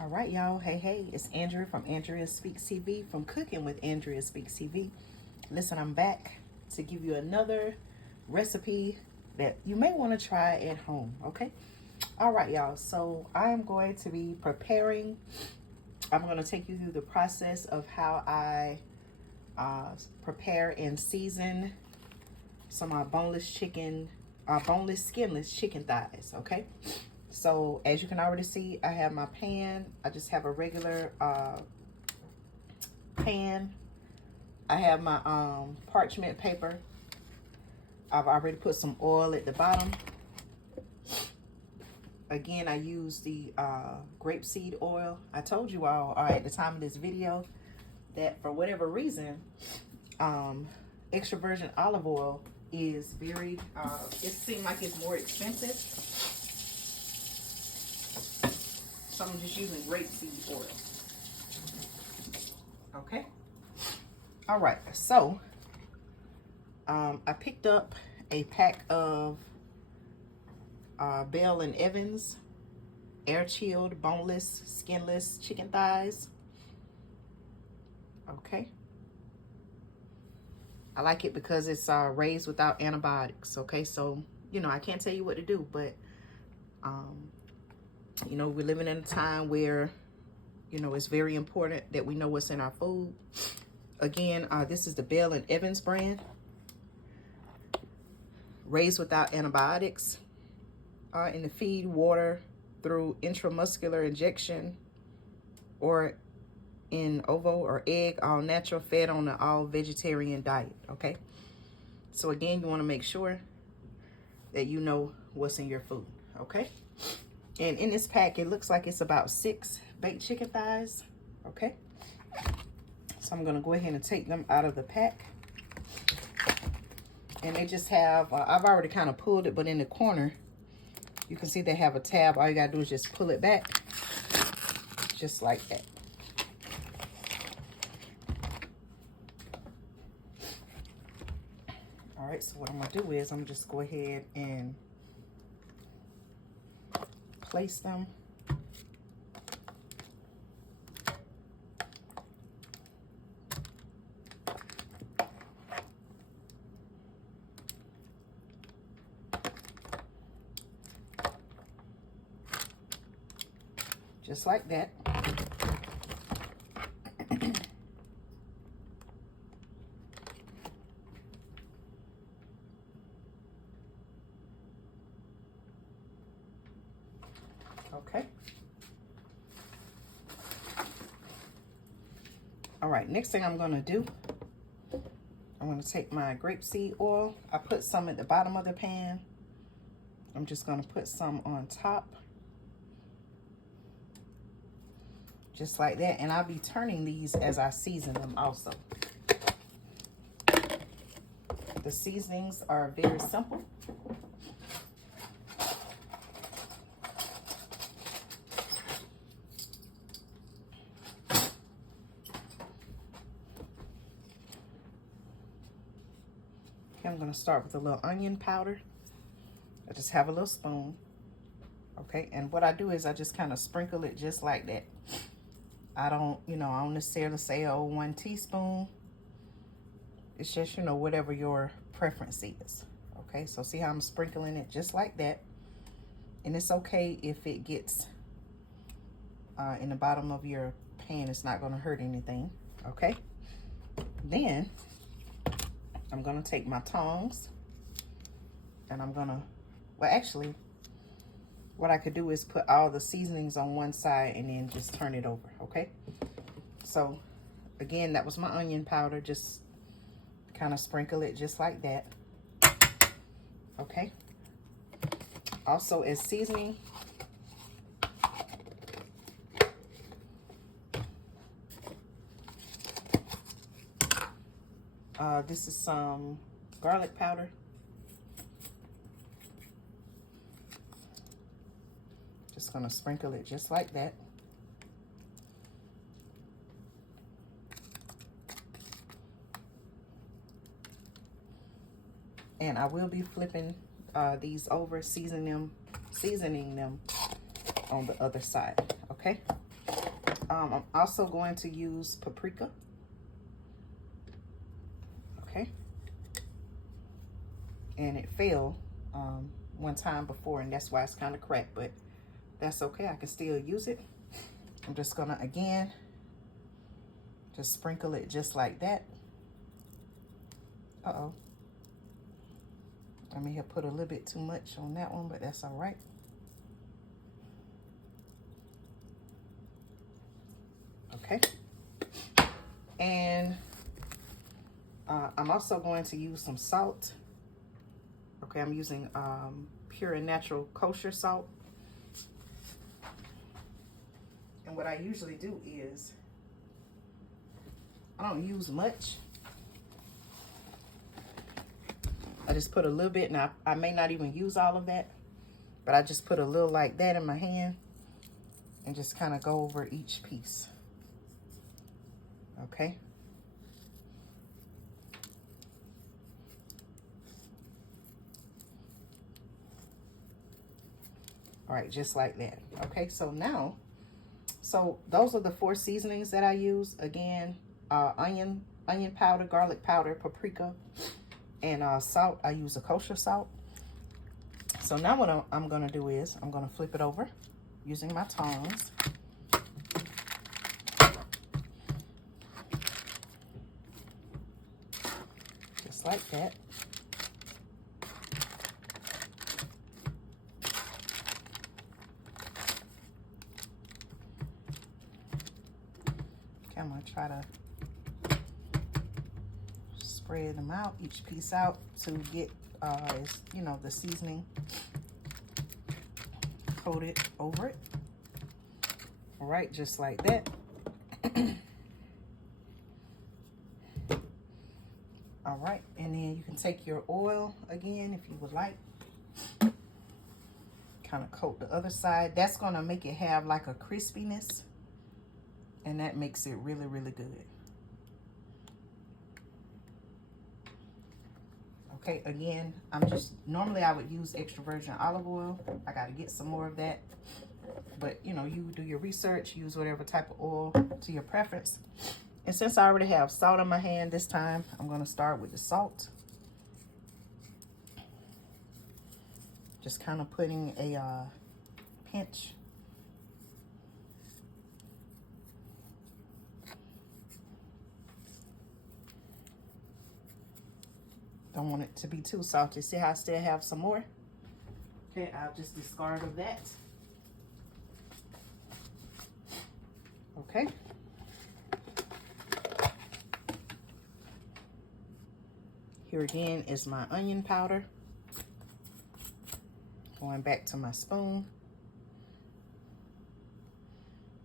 All right, y'all. Hey, it's Andrea from Andrea Speaks TV, from Cooking with Andrea Speaks TV. Listen, I'm back to give you another recipe that you may want to try at home, okay? All right, y'all. So I am going to be preparing. I'm going to take you through the process of how I prepare and season some boneless chicken, boneless, skinless chicken thighs, okay? So as you can already see, I have my pan. I just have a regular pan. I have my parchment paper. I've already put some oil at the bottom. Again, I use the grapeseed oil. I told you all at the time of this video that for whatever reason, extra virgin olive oil is very, it seems like it's more expensive. So I'm just using grapeseed oil. Okay. All right. So I picked up a pack of Bell & Evans air chilled, boneless, skinless chicken thighs. Okay. I like it because it's raised without antibiotics. Okay. So, you know, I can't tell you what to do, but you know, we're living in a time where, you know, it's very important that we know what's in our food. Again, this is the Bell & Evans brand. Raised without antibiotics. In the feed, water through intramuscular injection, or in ovo or egg, all natural, fed on an all vegetarian diet, okay? So again, you want to make sure that you know what's in your food, okay? And in this pack, it looks like it's about 6 baked chicken thighs, okay? So I'm gonna go ahead and take them out of the pack. And they just have, I've already kind of pulled it, but in the corner, you can see they have a tab. All you gotta do is just pull it back, just like that. All right, so what I'm gonna do is I'm just go ahead and place them. Just like that. Okay. All right, next thing I'm gonna do, I'm gonna take my grapeseed oil. I put some at the bottom of the pan. I'm just gonna put some on top. Just like that, and I'll be turning these as I season them also. The seasonings are very simple. Okay, I'm gonna start with a little onion powder. I just have a little spoon. Okay, and what I do is I just kind of sprinkle it just like that. I don't, you know, I don't necessarily say, oh, 1 teaspoon. It's just, you know, whatever your preference is. Okay, so see how I'm sprinkling it just like that. And it's okay if it gets in the bottom of your pan. It's not going to hurt anything. Okay, then I'm going to take my tongs and I'm going to, well, actually, what I could do is put all the seasonings on one side and then just turn it over, okay? So, again, that was my onion powder. Just kind of sprinkle it just like that, okay? Also, as seasoning, this is some garlic powder. Just gonna sprinkle it just like that. And I will be flipping these over, seasoning them on the other side, okay? I'm also going to use paprika. Okay. And it fell one time before, and that's why it's kind of cracked, but that's okay. I can still use it. I'm just gonna, again, just sprinkle it just like that. Uh-oh. I may have put a little bit too much on that one, but that's all right. Okay. And I'm also going to use some salt. Okay, I'm using pure and natural kosher salt. And what I usually do is, I don't use much. I just put a little bit, and I may not even use all of that, but I just put a little like that in my hand and just kind of go over each piece. Okay. All right, just like that. Okay, so now, those are the 4 seasonings that I use. Again, onion powder, garlic powder, paprika, and salt. I use a kosher salt. So now what I'm gonna do is, I'm gonna flip it over using my tongs. Just like that. Okay, I'm gonna try to spread them out, each piece out, to get, you know, the seasoning coated over it. All right, just like that. All right, and then you can take your oil again if you would like. Kind of coat the other side. That's gonna make it have like a crispiness, and that makes it really, really good. Okay, again, normally I would use extra virgin olive oil. I gotta get some more of that. But, you know, you do your research, use whatever type of oil to your preference. And since I already have salt on my hand this time, I'm gonna start with the salt. Just kind of putting a pinch. Don't want it to be too salty. See how I still have some more? Okay, I'll just discard of that. Okay. Here again is my onion powder. Going back to my spoon.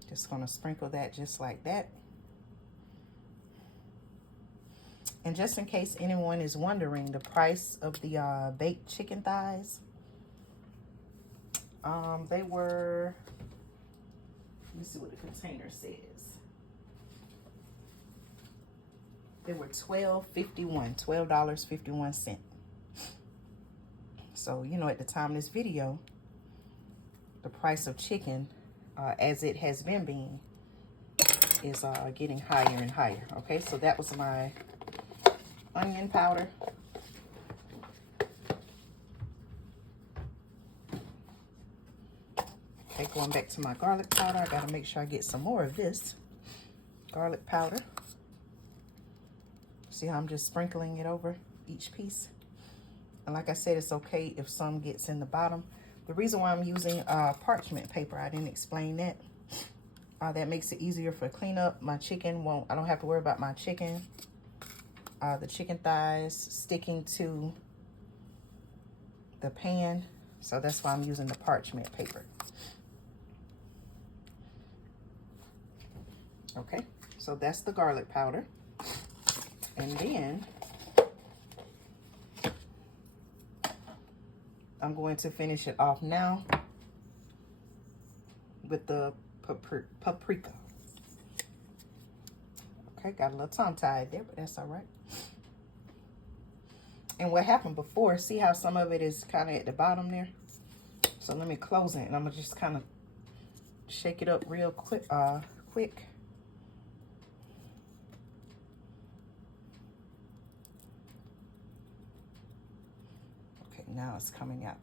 Just gonna sprinkle that just like that. And just in case anyone is wondering the price of the baked chicken thighs, they were, let me see what the container says. They were $12.51. So, you know, at the time of this video, the price of chicken, as it has been being, is getting higher and higher. Okay, so that was my onion powder. Okay, going back to my garlic powder. I gotta make sure I get some more of this garlic powder. See how I'm just sprinkling it over each piece? And like I said, it's okay if some gets in the bottom. The reason why I'm using parchment paper, I didn't explain that. That makes it easier for cleanup. My chicken I don't have to worry about my chicken, the chicken thighs sticking to the pan. So that's why I'm using the parchment paper. Okay, so that's the garlic powder. And then I'm going to finish it off now with the paprika. Okay, got a little tongue-tied there, but that's all right. And what happened before, see how some of it is kind of at the bottom there? So let me close it, and I'm gonna just kind of shake it up real quick, quick. Okay, now it's coming out.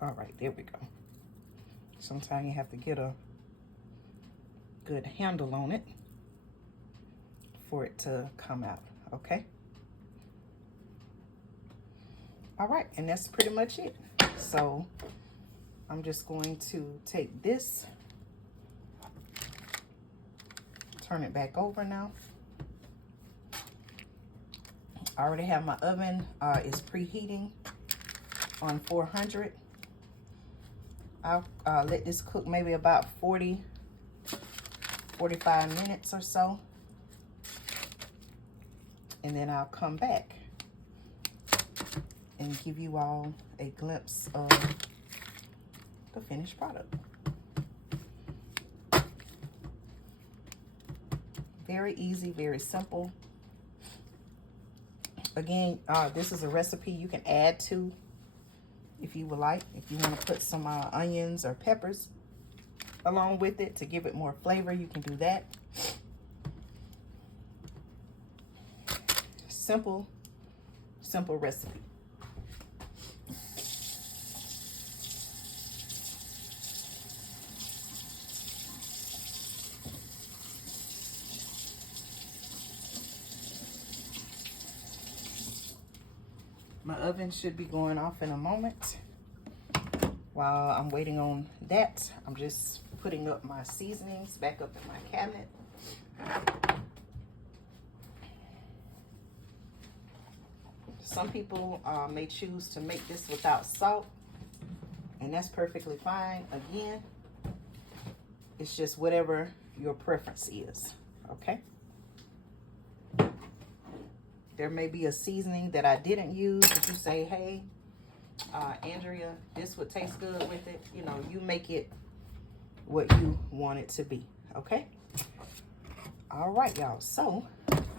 All right, there we go. Sometimes you have to get a good handle on it for it to come out, okay? All right, and that's pretty much it. So I'm just going to take this, turn it back over now. I already have my oven, is preheating on 400. I'll let this cook maybe about 40, 45 minutes or so. And then I'll come back and give you all a glimpse of the finished product. Very easy, very simple. Again, this is a recipe you can add to if you would like. If you want to put some onions or peppers along with it to give it more flavor, you can do that. Simple recipe. My oven should be going off in a moment. While I'm waiting on that, I'm just putting up my seasonings back up in my cabinet. Some people may choose to make this without salt, and that's perfectly fine. Again, it's just whatever your preference is, okay? There may be a seasoning that I didn't use. If you say, hey, Andrea, this would taste good with it, you know, you make it what you want it to be, okay? All right, y'all. So,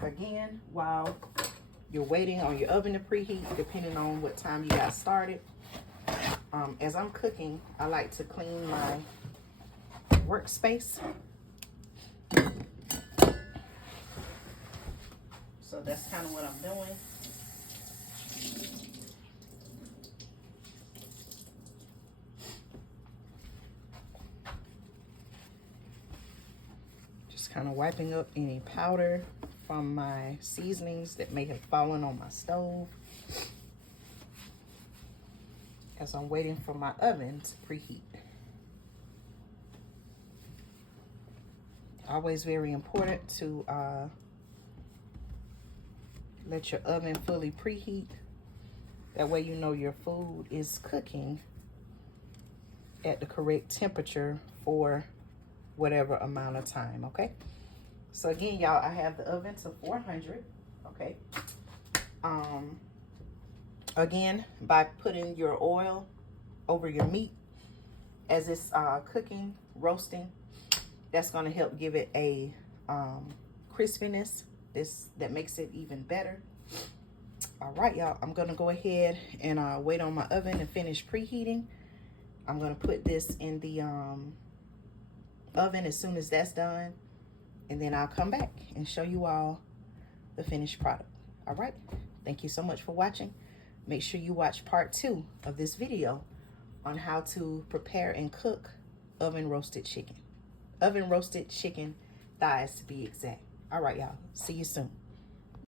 again, while you're waiting on your oven to preheat, depending on what time you got started, as I'm cooking, I like to clean my workspace. So that's kind of what I'm doing. Just kind of wiping up any powder from my seasonings that may have fallen on my stove as I'm waiting for my oven to preheat. Always very important to let your oven fully preheat. That way you know your food is cooking at the correct temperature for whatever amount of time, okay? So again, y'all, I have the oven to 400, okay? Again, by putting your oil over your meat as it's cooking, roasting, that's gonna help give it a crispiness that makes it even better. All right, y'all, I'm gonna go ahead and wait on my oven to finish preheating. I'm gonna put this in the oven as soon as that's done, and then I'll come back and show you all the finished product. All right, thank you so much for watching. Make sure you watch part 2 of this video on how to prepare and cook oven roasted chicken thighs to be exact. All right, y'all, see you soon.